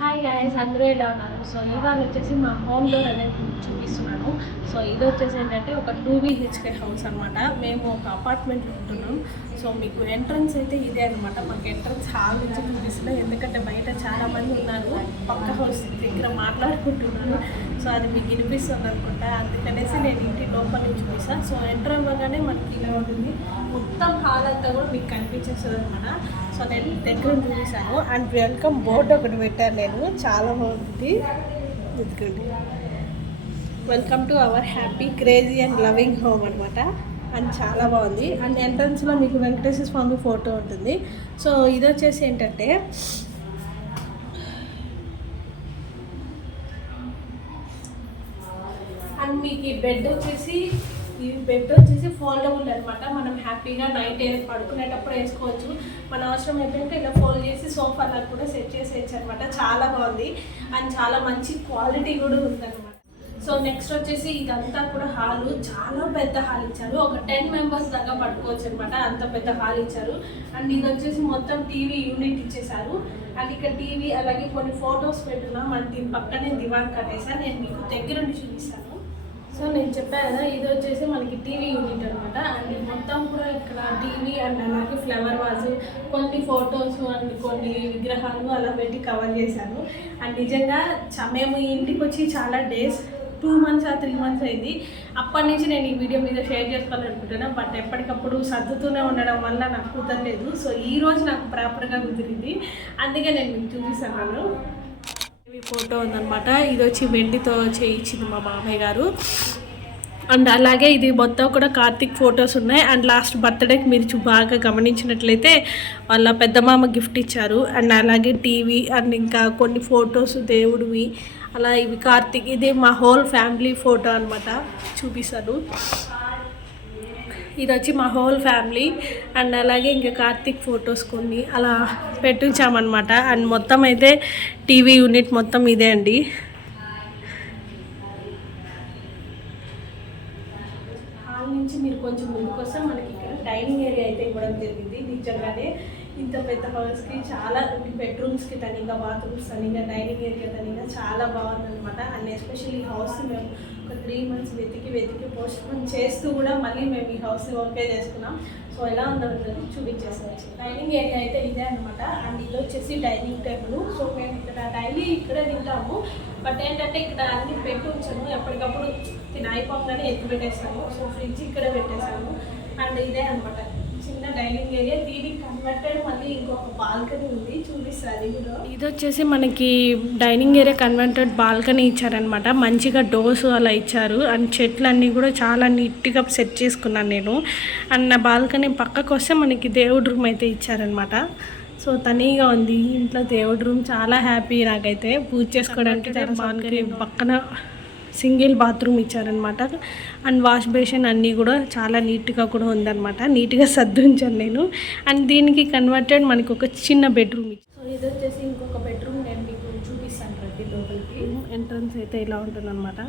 Hi guys, అందరూ ఎలా ఉన్నారు? సో ఇవాళ వచ్చేసి మా హోమ్ డోర్ అనేది చూపిస్తున్నాను. సో ఇది వచ్చేసి ఏంటంటే ఒక 2 BHK హౌస్ అనమాట. మేము ఒక అపార్ట్మెంట్లో ఉంటున్నాం. సో మీకు ఎంట్రన్స్ అయితే ఇదే అనమాట. మాకు ఎంట్రన్స్ హాల్ నుంచి చూపిస్తున్నాం, ఎందుకంటే బయట చాలామంది ఉన్నారు, పక్క హౌస్ దగ్గర మాట్లాడుకుంటున్నారు. సో అది మీకు వినిపిస్తుంది అనుకుంటా, అందుకనేసి నేను ఇంటి లోపల నుంచి చూపిస్తాను. సో ఎంటర్ అవ్వగానే మనకి ఇలా ఉంటుంది, మొత్తం హాల్ అంతా కూడా మీకు కనిపించేస్తుంది అనమాట. సో నేను దగ్గర చూపిస్తాను. అండ్ వెల్కమ్ బోర్డు ఒకటి పెట్టాను నేను, చాలా బాగుంది. ఎందుకండి welcome to our happy crazy and loving home అనమాట. అండ్ చాలా బాగుంది. అండ్ ఎంట్రన్స్లో మీకు వెంకటేశ్వర స్వామి ఫోటో ఉంటుంది. సో ఇది వచ్చేసి ఏంటంటే అండ్ మీకు ఈ బెడ్ వచ్చేసి ఫోల్డబుల్ అనమాట. మనం హ్యాపీగా నైట్ పడుకునేటప్పుడు వేసుకోవచ్చు. మన అవసరం ఏంటంటే ఇలా ఫోల్డ్ చేసి సోఫాలకు కూడా సెట్ చేసేయచ్చు అనమాట. చాలా బాగుంది అండ్ చాలా మంచి క్వాలిటీ కూడా ఉందన్నమాట. సో నెక్స్ట్ వచ్చేసి ఇదంతా కూడా హాలు, చాలా పెద్ద హాల్ ఇచ్చారు. ఒక 10 మెంబర్స్ దాకా పడుకోవచ్చు అనమాట, అంత పెద్ద హాల్ ఇచ్చారు. అండ్ ఇది వచ్చేసి మొత్తం టీవీ యూనిట్ ఇచ్చేసారు. అండ్ ఇక్కడ టీవీ అలాగే కొన్ని ఫొటోస్ పెట్టున్నాం. అండ్ దీని పక్కనే దివాన్ కట్టేసాను. నేను మీకు దగ్గరుండి చూపిస్తాను. సో నేను చెప్పాను కదా, ఇది వచ్చేసి మనకి టీవీ యూనిట్ అనమాట. అండ్ మొత్తం కూడా ఇక్కడ టీవీ అండ్ అలాగే ఫ్లవర్ వాజు, కొన్ని ఫొటోస్ అండ్ కొన్ని విగ్రహాలు అలా పెట్టి కవర్ చేశాను. అండ్ నిజంగా మేము ఈ ఇంటికి వచ్చి చాలా డేస్, 2 months or 3 months అయింది. అప్పటి నుంచి నేను ఈ వీడియో మీద షేర్ చేసుకోవాలనుకుంటున్నాను. బట్ ఎప్పటికప్పుడు సర్దుతూనే ఉండడం వల్ల నాకు కుదరలేదు. సో ఈ రోజు నాకు ప్రాపర్గా కుదిరింది, అందుకే నేను మీకు చూపిస్తున్నాను. ఫోటో ఉందన్నమాట. ఇది వచ్చి వెండితో చేయించింది మా మామయ్య గారు. అండ్ అలాగే ఇది మొత్తం కూడా కార్తీక్ ఫొటోస్ ఉన్నాయి. అండ్ లాస్ట్ బర్త్డేకి మీరు బాగా గమనించినట్లయితే వాళ్ళ పెద్ద మామ గిఫ్ట్ ఇచ్చారు. అండ్ అలాగే టీవీ అండ్ ఇంకా కొన్ని ఫొటోస్ దేవుడివి అలా ఇవి కార్తీక్. ఇది మా హోల్ ఫ్యామిలీ ఫోటో అనమాట, చూపిస్తాను. ఇది వచ్చి మా హోల్ ఫ్యామిలీ. అండ్ అలాగే ఇంకా కార్తీక్ ఫొటోస్ కొన్ని అలా పెట్టించామన్నమాట. అండ్ మొత్తం అయితే టీవీ యూనిట్ మొత్తం ఇదే అండి. హాల్ నుంచి మీరు కొంచెం ముందుకొస్తే మనకి ఇక్కడ డైనింగ్ ఏరియా అయితే ఇవ్వడం జరిగింది. నిజంగానే ఇంత పెద్ద హౌస్కి చాలా బెడ్రూమ్స్కి తనిగా, బాత్రూమ్స్ తనిగా, డైనింగ్ ఏరియా తనిగా చాలా బాగుందన్నమాట. అండ్ ఎస్పెషల్లీ ఈ హౌస్ మేము ఒక 3 months వెతికి పోస్ట్పోన్ చేస్తూ కూడా మళ్ళీ మేము ఈ హౌస్ని ఓకే చేసుకున్నాం. సో ఎలా ఉందో చూపించేసుకోవచ్చు. డైనింగ్ ఏరియా అయితే ఇదే అనమాట. అండ్ ఇది వచ్చేసి డైనింగ్ టేబుల్. సో మేము ఇక్కడ డైలీ ఇక్కడే తింటాము. బట్ ఏంటంటే ఇక్కడ అన్ని పెట్టి ఉంచాము, ఎప్పటికప్పుడు అయిపోగానే ఎత్తి పెట్టేస్తాము. సో ఫ్రిడ్జ్ ఇక్కడ పెట్టేసాము. అండ్ ఇదే అనమాట చిన్న డైనింగ్ ఏరియా. దీనికి కన్వర్టెడ్ మళ్ళీ ఇంకొక బాల్కనీ ఉంది, చూపిస్తుంది కూడా. ఇది వచ్చేసి మనకి డైనింగ్ ఏరియా కన్వర్టెడ్ బాల్కనీ ఇచ్చారనమాట. మంచిగా డోర్స్ అలా ఇచ్చారు. అండ్ చెట్లన్నీ కూడా చాలా నీట్గా సెట్ చేసుకున్నాను నేను. అండ్ నా బాల్కనీ పక్కకు వస్తే మనకి దేవుడి రూమ్ అయితే ఇచ్చారనమాట. సో తనీగా ఉంది ఇంట్లో దేవుడి రూమ్. చాలా హ్యాపీ నాకైతే పూజ చేసుకోవడానికి. బాల్కనీ పక్కన సింగిల్ బాత్రూమ్ ఇచ్చారనమాట. అండ్ వాష్ బేసిన్ అన్నీ కూడా చాలా నీట్గా కూడా ఉందన్నమాట. నీట్గా సర్దుంచాను నేను. అండ్ దీనికి కన్వర్టెడ్ మనకి ఒక చిన్న బెడ్రూమ్ ఇచ్చి. సో ఇది వచ్చేసి ఇంకొక బెడ్రూమ్, నేను మీకు చూపిస్తాను ప్రతి లోపలికి. ఎంట్రన్స్ అయితే ఇలా ఉంటుందన్నమాట.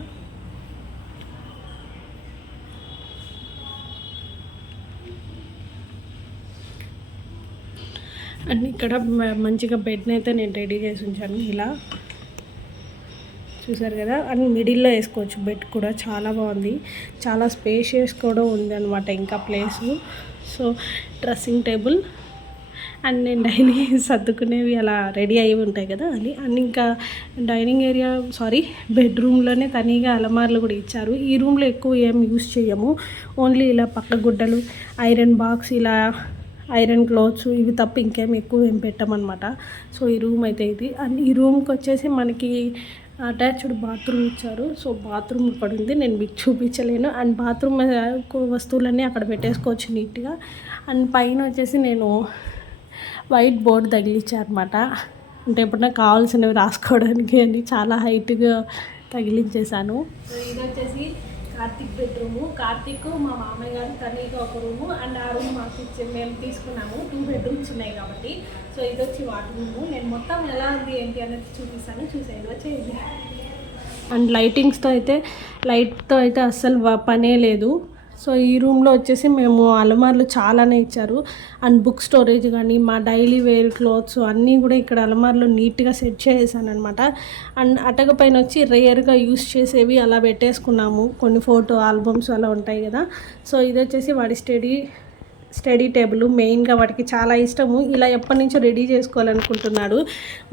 అండ్ ఇక్కడ మంచిగా బెడ్ని అయితే నేను రెడీ చేసి ఉంచాను ఇలా, చూసారు కదా. అండ్ మిడిల్లో వేసుకోవచ్చు బెడ్ కూడా, చాలా బాగుంది. చాలా స్పేషియస్ కూడా ఉంది అనమాట ఇంకా place. So dressing table and నేను డైలీ సర్దుకునేవి అలా రెడీ అయ్యి ఉంటాయి కదా అది. అండ్ ఇంకా డైనింగ్ ఏరియా బెడ్రూమ్లోనే తనీగా అలమార్లు కూడా ఇచ్చారు. ఈ రూమ్లో ఎక్కువ ఏం యూస్ చేయము, ఓన్లీ ఇలా పక్క గుడ్డలు, ఐరన్ బాక్స్, ఇలా ఐరన్ క్లోత్స్ ఇవి తప్ప ఇంకేం ఎక్కువ ఏం పెట్టామన్నమాట. సో ఈ రూమ్ అయితే ఇది. అండ్ ఈ రూమ్కి వచ్చేసి మనకి అటాచ్డ్ బాత్రూమ్ ఇచ్చారు. సో బాత్రూమ్ ఇక్కడ ఉంది, నేను మీకు చూపించలేను. అండ్ బాత్రూమ్ వస్తువులన్నీ అక్కడ పెట్టేసుకోవచ్చు నీట్గా. అండ్ పైన వచ్చేసి నేను వైట్ బోర్డ్ తగిలించారనమాట. అంటే ఎప్పుడైనా కావాల్సినవి రాసుకోవడానికి అని చాలా హైట్గా తగిలించేశాను. సో ఇది వచ్చేసి కార్తిక్ బెడ్రూము. కార్తిక్ మా మామయ్య గారు తనీగా ఒక రూము అండ్ ఆ రూమ్ మాకు మేము తీసుకున్నాము. 2 బెడ్రూమ్స్ ఉన్నాయి కాబట్టి. సో ఇది వచ్చి వాటి రూము. నేను మొత్తం ఎలా ఉంది ఏంటి అనేది చూపిస్తాను, చూసేది వచ్చేది. అండ్ లైట్తో అయితే అస్సలు పనే లేదు. సో ఈ రూమ్లో వచ్చేసి మేము అలమార్లు చాలానే ఇచ్చారు. అండ్ బుక్ స్టోరేజ్ కానీ మా డైలీ వేర్ క్లోత్స్ అన్నీ కూడా ఇక్కడ అలమార్లో నీట్గా సెట్ చేసేసాను అనమాట. అండ్ అటక పైన వచ్చి రేర్గా యూస్ చేసేవి అలా పెట్టేసుకున్నాము. కొన్ని ఫోటో ఆల్బమ్స్ అలా ఉంటాయి కదా. సో ఇది వచ్చేసి వాడి స్టడీ టేబుల్. మెయిన్గా వాడికి చాలా ఇష్టము. ఇలా ఎప్పటి నుంచో రెడీ చేసుకోవాలనుకుంటున్నాడు,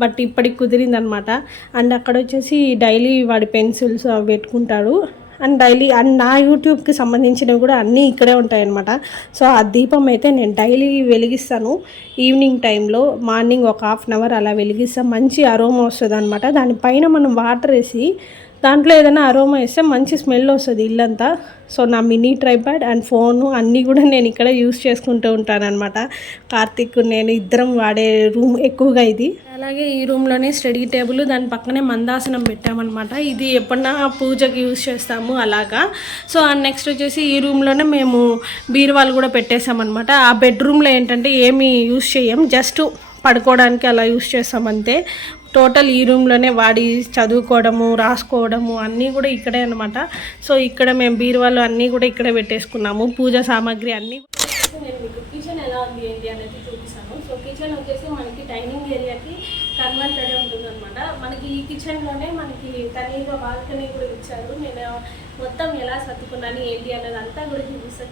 బట్ ఇప్పటికి కుదిరిందనమాట. అండ్ అక్కడ వచ్చేసి డైలీ వాడి పెన్సిల్స్ అవి పెట్టుకుంటాడు. అండ్ నా యూట్యూబ్కి సంబంధించినవి కూడా అన్నీ ఇక్కడే ఉంటాయన్నమాట. సో ఆ దీపం అయితే నేను డైలీ వెలిగిస్తాను. ఈవినింగ్ టైంలో మార్నింగ్ ఒక 1/2 అవర్ అలా వెలిగిస్తాను. మంచి అరోమా వస్తుంది అనమాట. దానిపైన మనం వాటర్ వేసి దాంట్లో ఏదైనా అరోమా వేస్తే మంచి స్మెల్ వస్తుంది ఇల్లంతా. సో నా మినీ ట్రైపాడ్ అండ్ ఫోను అన్నీ కూడా నేను ఇక్కడ యూస్ చేసుకుంటూ ఉంటానన్నమాట. కార్తిక్ నేను ఇద్దరం వాడే రూమ్ ఎక్కువగా ఇది. అలాగే ఈ రూమ్లోనే స్టడీ టేబుల్, దాని పక్కనే మందాసనం పెట్టామన్నమాట. ఇది ఎప్పుడన్నా పూజకి యూస్ చేస్తాము అలాగా. సో నెక్స్ట్ వచ్చేసి ఈ రూమ్లోనే మేము బీరువాలు కూడా పెట్టేసామన్నమాట. ఆ బెడ్రూమ్లో ఏంటంటే ఏమీ యూస్ చేయం, జస్ట్ పడుకోవడానికి అలా యూస్ చేస్తామంతే. టోటల్ ఈ రూమ్లోనే వాడి చదువుకోవడము, రాసుకోవడము అన్నీ కూడా ఇక్కడే అనమాట. సో ఇక్కడ మేము బీరువాలు అన్నీ కూడా ఇక్కడే పెట్టేసుకున్నాము, పూజ సామాగ్రి అన్నీ. నేను మీకు కిచెన్ ఎలా ఉంది ఏంటి అనేది చూపిస్తాను. సో కిచెన్ వచ్చేసి మనకి డైనింగ్ ఏరియాకి కన్వర్టెడ్ ఉంటుందన్నమాట. మనకి ఈ కిచెన్లోనే మనకి తనీగా బాల్కనీ కూడా ఇచ్చారు. నేను మొత్తం ఎలా సర్దుకున్నాను ఏంటి అనేది అంతా కూడా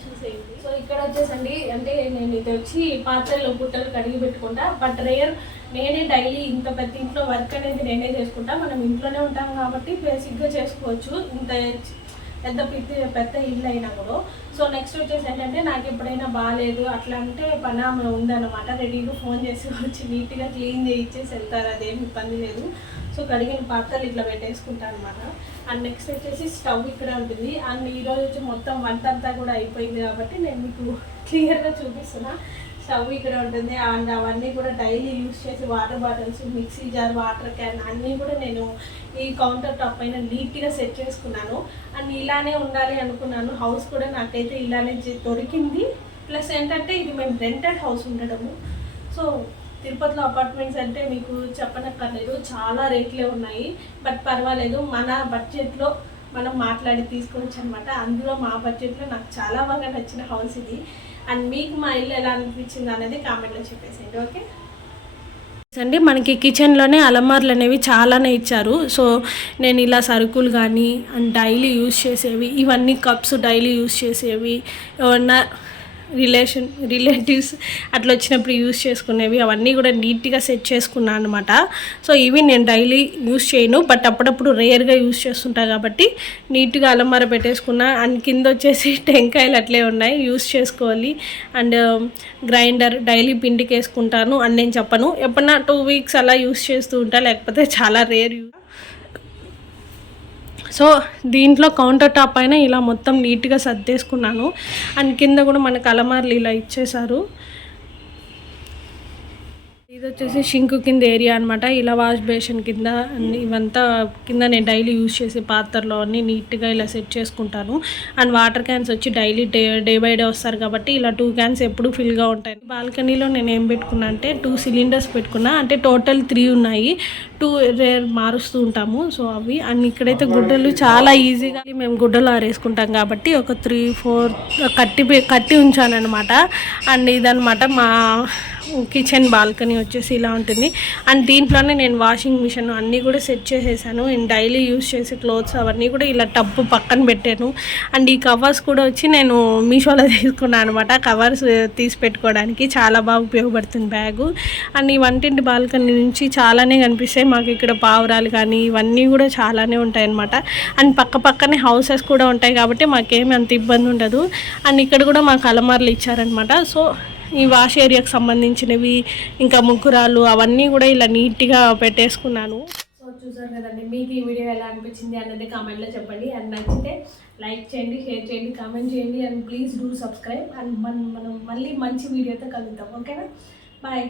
చూసేయండి. సో ఇక్కడ వచ్చేసండి, అంటే నేను ఇది వచ్చి పాత్రలు బుట్టలు కడిగి పెట్టుకుంటా. బట్ నేనే డైలీ ఇంత పెద్ద ఇంట్లో వర్క్ అనేది నేనే చేసుకుంటా. మనం ఇంట్లోనే ఉంటాం కాబట్టి బేసిక్గా చేసుకోవచ్చు, ఇంత పెద్ద ఇల్లు అయినా కూడా. సో నెక్స్ట్ వచ్చేసి ఏంటంటే నాకు ఎప్పుడైనా బాగాలేదు అట్లా అంటే పనామ ఉందన్నమాట. రెడీగా ఫోన్ చేసి వచ్చి నీట్గా క్లీన్ చేయించేసి వెళ్తారు, అదేమి ఇబ్బంది లేదు. సో కడిగిన పాత్రలు ఇట్లా పెట్టేసుకుంటాను అనమాట. అండ్ నెక్స్ట్ వచ్చేసి స్టవ్ ఇక్కడ ఉంటుంది. అండ్ ఈరోజు వచ్చి మొత్తం వంట అంతా కూడా అయిపోయింది కాబట్టి నేను మీకు క్లియర్గా చూపిస్తున్నా. స్టవ్ ఇక్కడ ఉంటుంది. అండ్ అవన్నీ కూడా డైలీ యూస్ చేసి water bottles, mixie jar, water can అన్నీ కూడా నేను ఈ కౌంటర్ టాప్ పైన నీట్గా సెట్ చేసుకున్నాను. అండ్ ఇలానే ఉండాలి అనుకున్నాను. హౌస్ కూడా నాకైతే ఇలానే దొరికింది. ప్లస్ ఏంటంటే ఇది మేము రెంటెడ్ హౌస్ ఉండడము. సో తిరుపతిలో అపార్ట్మెంట్స్ అంటే మీకు చెప్పనక్కర్లేదు, చాలా రేట్లే ఉన్నాయి. బట్ పర్వాలేదు, మన బడ్జెట్లో మనం మాట్లాడి తీసుకోవచ్చు అనమాట. అందులో మా బడ్జెట్లో నాకు చాలా బాగా నచ్చిన హౌస్ ఇది. అండ్ మీకు మా ఇల్లు ఎలా అనిపించింది అనేది కామెంట్లో చెప్పేసేయండి, ఓకే అండి. మనకి కిచెన్లోనే అలమార్లు అనేవి చాలానే ఇచ్చారు. సో నేను ఇలా సరుకులు కానీ అండ్ డైలీ యూస్ చేసేవి, ఇవన్నీ కప్స్ డైలీ యూస్ చేసేవి, ఏమన్నా రిలేటివ్స్ అట్లా వచ్చినప్పుడు యూస్ చేసుకునేవి అవన్నీ కూడా నీట్గా సెట్ చేసుకున్నాను అనమాట. సో ఇవి నేను డైలీ యూస్ చేయను, బట్ అప్పుడప్పుడు రేర్గా యూస్ చేస్తుంటాను కాబట్టి నీట్గా అలమార పెట్టేసుకున్నా. అండ్ కింద వచ్చేసి టెంకాయలు అట్లే ఉన్నాయి, యూస్ చేసుకోవాలి. అండ్ గ్రైండర్ డైలీ పిండికి వేసుకుంటాను అని నేను చెప్పను, ఎప్పుడన్నా 2 వీక్స్ అలా యూస్ చేస్తూ ఉంటా, లేకపోతే చాలా రేర్. సో దీంట్లో కౌంటర్ టాప్ పైన ఇలా మొత్తం నీట్గా సర్దేసుకున్నాను. అండ్ కింద కూడా మనకు అలమార్లు ఇలా ఇచ్చేశారు. ఇది వచ్చేసి షింక్ కింద ఏరియా అనమాట. ఇలా వాష్ బేసిన్ కింద ఇవంతా కింద నేను డైలీ యూజ్ చేసే పాత్రలో అన్నీ నీట్గా ఇలా సెట్ చేసుకుంటాను. అండ్ వాటర్ క్యాన్స్ వచ్చి డైలీ డే బై డే వస్తారు కాబట్టి ఇలా 2 క్యాన్స్ ఎప్పుడు ఫిల్గా ఉంటాయి. బాల్కనీలో నేను ఏం పెట్టుకున్నా అంటే 2 సిలిండర్స్ పెట్టుకున్నా. అంటే టోటల్ 3 ఉన్నాయి, 2 మారుస్తూ ఉంటాము. సో అవి. అండ్ ఇక్కడైతే గుడ్డలు చాలా ఈజీగా మేము గుడ్డలు ఆరేసుకుంటాం కాబట్టి ఒక 3-4 కట్టి ఉంచాను అనమాట. అండ్ ఇదనమాట మా కిచెన్ బాల్కనీ వచ్చేసి ఇలా ఉంటుంది. అండ్ దీంట్లోనే నేను వాషింగ్ మిషన్ అన్నీ కూడా సెట్ చేసేసాను. అండ్ డైలీ యూస్ చేసే క్లోత్స్ అవన్నీ కూడా ఇలా టబ్బు పక్కన పెట్టాను. అండ్ ఈ కవర్స్ కూడా వచ్చి నేను మీషోలో తీసుకున్నాను అనమాట. కవర్స్ తీసి పెట్టుకోవడానికి చాలా బాగా ఉపయోగపడుతుంది బ్యాగు. అండ్ ఈ వంటింటి బాల్కనీ నుంచి చాలానే కనిపిస్తాయి మాకు ఇక్కడ పావురాలు కానీ ఇవన్నీ కూడా చాలానే ఉంటాయి అనమాట. అండ్ పక్కనే హౌసెస్ కూడా ఉంటాయి కాబట్టి మాకేమీ అంత ఇబ్బంది ఉండదు. అండ్ ఇక్కడ కూడా మాకు అలమార్లు ఇచ్చారనమాట. సో ఈ వాష్ ఏరియాకి సంబంధించినవి ఇంకా ముగ్గురాలు అవన్నీ కూడా ఇలా నీట్గా పెట్టేసుకున్నాను. సో చూసారు కదండి, మీకు ఈ వీడియో ఎలా అనిపించింది అన్నది కామెంట్లో చెప్పండి. అండ్ నచ్చితే లైక్ చేయండి, షేర్ చేయండి, కామెంట్ చేయండి. And please do subscribe. And మనం మళ్ళీ మంచి వీడియోతో కలుద్దాం, ఓకేనా? బాయ్.